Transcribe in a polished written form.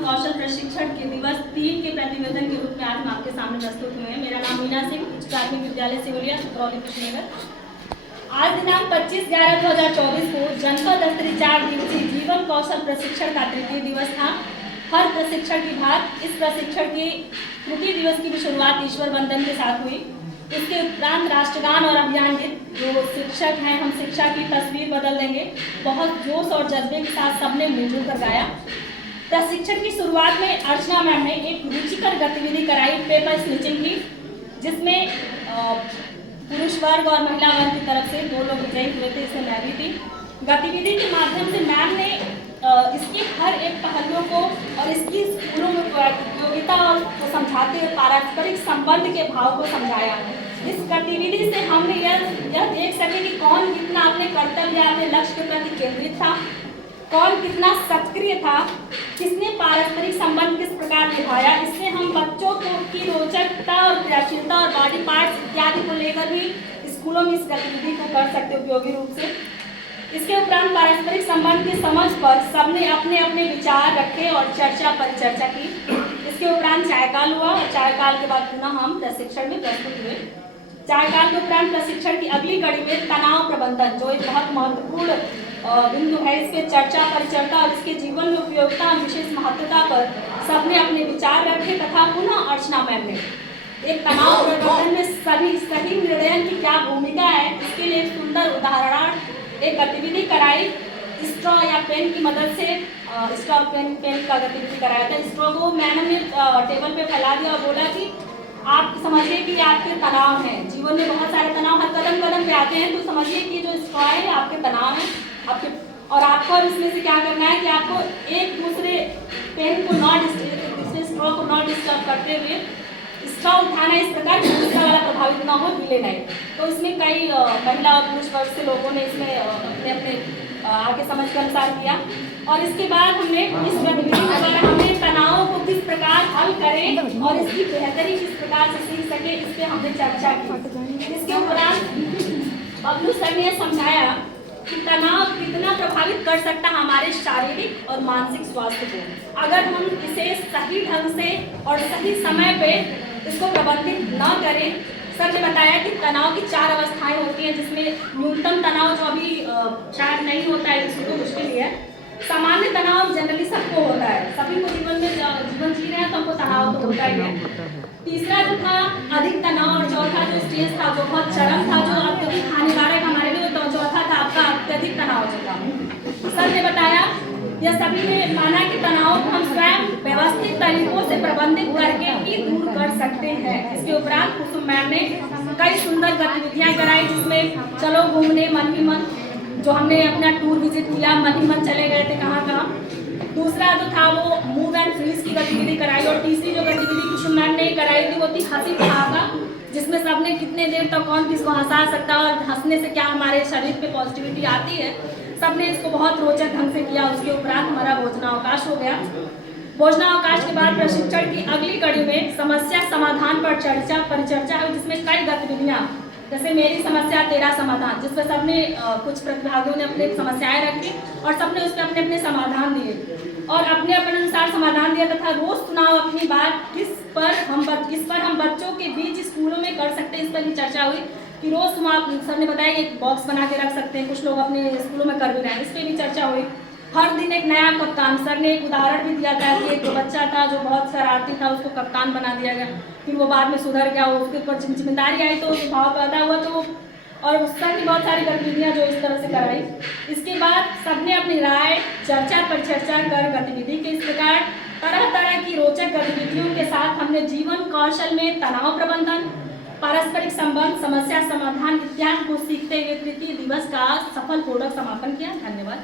कौशल प्रशिक्षण के दिवस 3 के प्रतिवेदन के रूप में आज हम आपके सामने प्रस्तुत हुए हैं। मेरा नाम मीना सिंह, उच्च प्राथमिक विद्यालय सिवलिया, सुत्रौली, कुशीनगर। आज दिनांक 25/11/2024 को जनपद स्तरीय 4 दिवसीय जीवन कौशल प्रशिक्षण का तृतीय दिवस था। हर प्रशिक्षण की भांति इस प्रशिक्षण के तृतीय दिवस की भी शुरुआत ईश्वर वंदन के साथ हुई। इसके उपरांत राष्ट्रगान और अभियान गीत, जो शिक्षक हैं हम शिक्षा की तस्वीर बदल देंगे, बहुत जोश और जज्बे के साथ सबने मिलजुल कर गाया। प्रशिक्षण की शुरुआत में अर्चना मैम ने एक रुचिकर गतिविधि कराई, पेपर स्निचिंग की, जिसमें पुरुष वर्ग और महिला वर्ग की तरफ से 2 लोग विजयी हुए थे, इसमें मैं भी थी। गतिविधि के माध्यम से मैम ने इसकी हर एक पहलुओं को और इसकी स्कूलों में उपयोगिता को समझाते हुए पारस्परिक संबंध के भाव को समझाया। इस गतिविधि से हमने यह देख सके कि कौन कितना अपने कर्तव्य अपने लक्ष्य के प्रति केंद्रित था, कौन कितना सक्रिय था, किसने पारस्परिक संबंध किस प्रकार निभाया। इससे हम बच्चों को की रोचकता और क्रियाशीलता और बॉडी पार्ट्स इत्यादि को लेकर भी स्कूलों में इस गतिविधि को कर सकते उपयोगी रूप से। इसके उपरांत पारस्परिक संबंध की समझ पर सबने अपने अपने विचार रखे और चर्चा परिचर्चा की। इसके उपरांत चायकाल हुआ और चायकाल के बाद पुनः हम प्रशिक्षण में प्रस्तुत हुए। चायकाल के उपरांत प्रशिक्षण की अगली कड़ी में तनाव प्रबंधन, जो एक बहुत महत्वपूर्ण बिंदु है, इस पे चर्चा परिचर्चा और इसके जीवन में उपयोगिता विशेष महत्वता पर सबने अपने विचार रखे तथा पुनः अर्चना मैम ने एक तनाव प्रबंधन में सही निर्णय की क्या भूमिका है, इसके लिए एक सुंदर उदाहरण एक गतिविधि कराई। स्ट्रॉ या पेन की मदद से स्ट्रॉ पेन का गतिविधि कराया था। स्ट्रॉ को मैंने टेबल पे फैला दिया और बोला कि आप समझिए कि आपके तनाव हैं, जीवन में बहुत सारे तनाव हर कदम कदम पे आते हैं, तो समझिए कि जो स्ट्रॉ है आपके तनाव है आपके, और आपको इसमें से क्या करना है कि आपको एक दूसरे पेन को दूसरे स्ट्रॉ को नॉट डिस्टर्ब करते हुए स्ट्रॉ उठाना इस प्रकार दूसरा वाला प्रभावित ना हो, गिले नहीं। तो इसमें कई महिला और पुरुष वर्ग से लोगों ने इसमें अपने अपने आगे समझ के अनुसार किया। और इसके बाद हमने इस गतिविधि द्वारा हमने तनाव को किस प्रकार हल करें और इसकी बेहतरी किस प्रकार से सीख सके, इस पर हमने चर्चा की। इसके उपरांत बबलू सर ने समझाया कि तनाव कितना प्रभावित कर सकता है हमारे शारीरिक और मानसिक स्वास्थ्य को, अगर हम इसे सही ढंग से और सही समय पे इसको प्रबंधित न करें। सर ने बताया कि तनाव की 4 अवस्थाएं होती हैं, जिसमें न्यूनतम तनाव जो अभी शायद नहीं होता है, इसको मुश्किल ही है। सामान्य तनाव जनरली सबको होता है, सभी को जीवन में जीवन जी रहे हैं तो हमको तनाव तो होता ही है। तीसरा जो था अधिक तनाव, और चौथा जो स्टेज था जो बहुत चरम था, जो अत्यधिक हानिकारक हमारे लिए, तो चौथा था आपका अत्यधिक तनाव जो था। सर ने बताया यह सभी ने माना कि तनाव को हम स्वयं व्यवस्थित तरीकों से प्रबंधित करके ही दूर कर सकते हैं। इसके उपरांत कुसुम मैम ने कई सुंदर गतिविधियां कराई, जिसमें चलो घूमने मन ही मन, जो हमने अपना टूर विजिट किया, मन ही मन चले गए थे कहाँ कहाँ। दूसरा जो था वो मूव एंड फ्रीज की गतिविधि कराई, और तीसरी जो गतिविधि कुसुम मैम ने कराई थी वो थी हंसी ठहाका, जिसमें सबने कितने देर तक कौन किसको हंसा सकता है और हंसने से क्या हमारे शरीर पे पॉजिटिविटी आती है, सबने इसको बहुत रोचक ढंग से किया। उसके उपरांत हमारा भोजनावकाश हो गया। भोजनावकाश के बाद प्रशिक्षण की अगली कड़ी में समस्या समाधान पर चर्चा परिचर्चा हुई, जिसमें कई गतिविधियां, जैसे मेरी समस्या तेरा समाधान, जिसमें सबने कुछ प्रतिभागियों ने अपनी समस्याएं रखी और सबने उस पर अपने अपने समाधान दिए और अपने अपने अनुसार समाधान दिया तथा रोज सुनाओ अपनी बात, किस पर हम बच्चों के बीच स्कूलों में कर सकते हैं, इस पर भी चर्चा हुई कि रोज सुनाओ। सर ने बताया एक बॉक्स बना के रख सकते हैं, कुछ लोग अपने स्कूलों में कर भी रहे हैं, इस पर भी चर्चा हुई। हर दिन एक नया कप्तान, सर ने एक उदाहरण भी दिया था कि एक बच्चा था जो बहुत शरारती था, उसको कप्तान बना दिया गया, फिर वो बाद में सुधर गया, उसके ऊपर जिम्मेदारी आई तो भाव पैदा हुआ, तो और उस तरह की बहुत सारी गतिविधियां जो इस तरह से कराई। इसके बाद सबने अपनी राय चर्चा परिचर्चा कर गतिविधि के इस प्रकार तरह तरह की रोचक गतिविधियों के साथ हमने जीवन कौशल में तनाव प्रबंधन, पारस्परिक संबंध, समस्या समाधान इत्यादि को सीखते हुए तृतीय दिवस का सफल पूर्वक समापन किया। धन्यवाद।